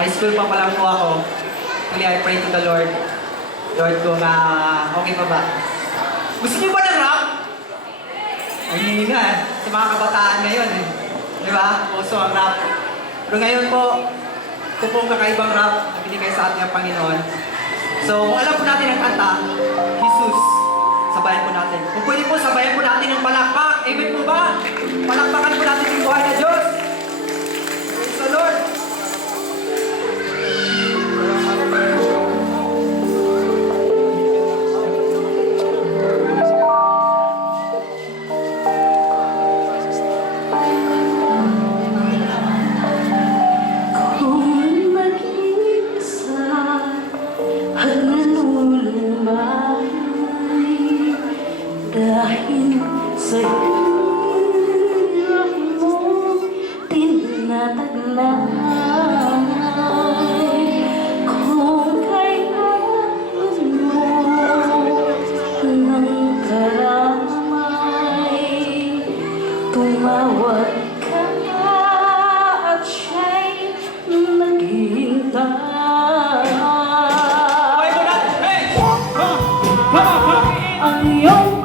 High school pa lang po ako. Actually, I pray to the Lord. Lord, kung okay pa ba? Gusto niyo ba ng rap? Ay, hindi nga. Sa mga kabataan ngayon eh. Di ba? Uso ang rap. Pero ngayon po, ito po ang kakaibang rap na binigay sa ating Panginoon. So, kung alam po natin ang kanta, Jesus, sabayan po natin. Kung pwede po, sabayan po natin ng palakpak. Amen po ba? Palakpakan po natin yung buhay na Diyos. Praise the Lord. Dahil sa hirap mo tinataglay, kung kailangan mo ng karamay, tumawag ka at siya'y naghihintay. Ang iyong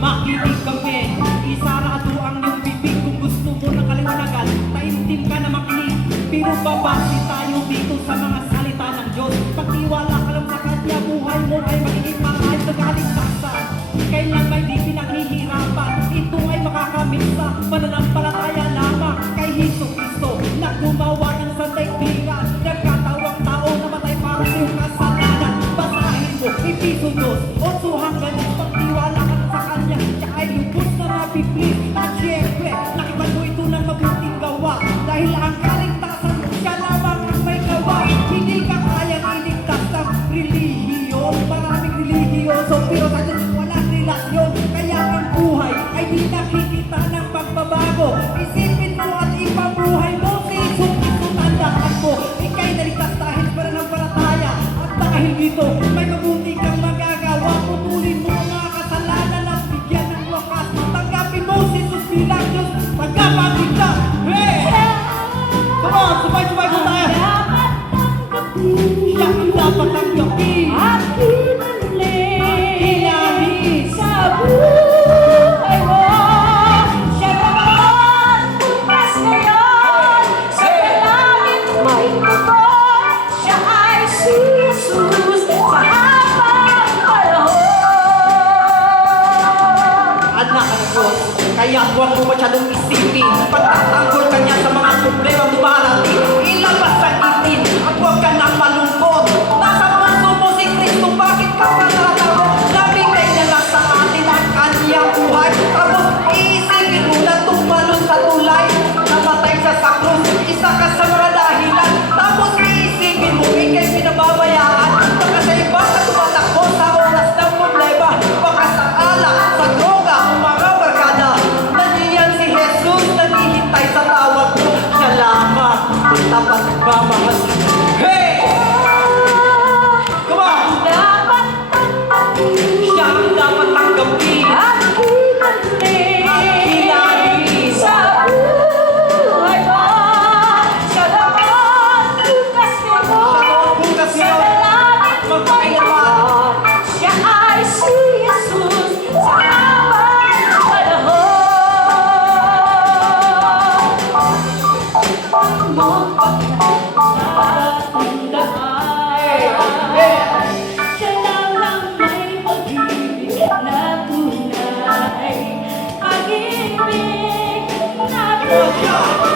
makinig kami, isara ato ang iyong bibig kung gusto mo ng kaliwanagan, taimtim ka na makinig, pero babasi tayo dito sa mga salita ng Diyos. Pagtiwala ka lang sa Kanya, buhay mo ay magiging maayos sa kaligtasan. Kailan may di pinaghihirapan, ito ay makakamit sa pananampalataya lamang kay Jesucristo na gumawa ng sandaigdigan, nagkatawang tao na matay para sa iyong kasalanan. Basahin mo, Efeso 2:8 hanggang 10. Pagtiwala ka sa Kanya, siya ay lubos na mapiplis. At syempre, nakipan mo ito ng mabuting gawa, dahil ang kaligtasan siya lamang ang may gawa. Hindi ka kayang iligtas ng relihiyon, maraming relihiyoso, pero sa Diyos walang relasyon. Kaya ang buhay ay di nakikita ng pagbabago. Isipin mo at ipabuhay mo si Jesucristo. Tandaan mo, ika'y naligtas dahil pananampalataya. At dahil dito, may mabuti kang magagawa. Putulin mo ang mga kasalanan at bigyan ng wakas. Tanggapin mo si Jesus bilang Diyos. Tanggapin ka! Hey! Come on, sabay-sabay po tayo! Siya ang dapat tanggapin. At kinali sa buhay mo. Siya naman bukas ngayon. Sa langit may tugon. Siya ay si Jesus sa habang panahon. Anak ng Diyos, kaya huwag mo masyadong isipin. Pagtatanggol ka niya sa mga problema mo darating. Ilabas sa itin at huwag ka nang malungkot. Nasa puso mo si Kristo, bakit ka patatawa? Nabigay niya lang sa atin ang kanyang buhay. Tapos iisipin mo na tumalon sa tulay. Namatay siya sa krus, isa ka sa mga dahilan. Tapos iisipin mo, ikay pinababayaan. Baka sa iba na tumatakbo sa oras ng problema. Baka sa alak, sa droga, o mga barkada. Nandiyan si Jesus, naghihintay sa tawag mo. Siya lamang, tapat magmamahal. Hey! Come on! Dapat Siya ang dapat tanggapin. at kinali sa buhay mo. Siya naman bukas ngayon. Bukas Sa ngayon, langit may tugon. Siya ay si Jesus sa habang panahon. Mo pagkakatandaan, siya lang ang may pag-ibig na tunay. Pag-ibig na tunay.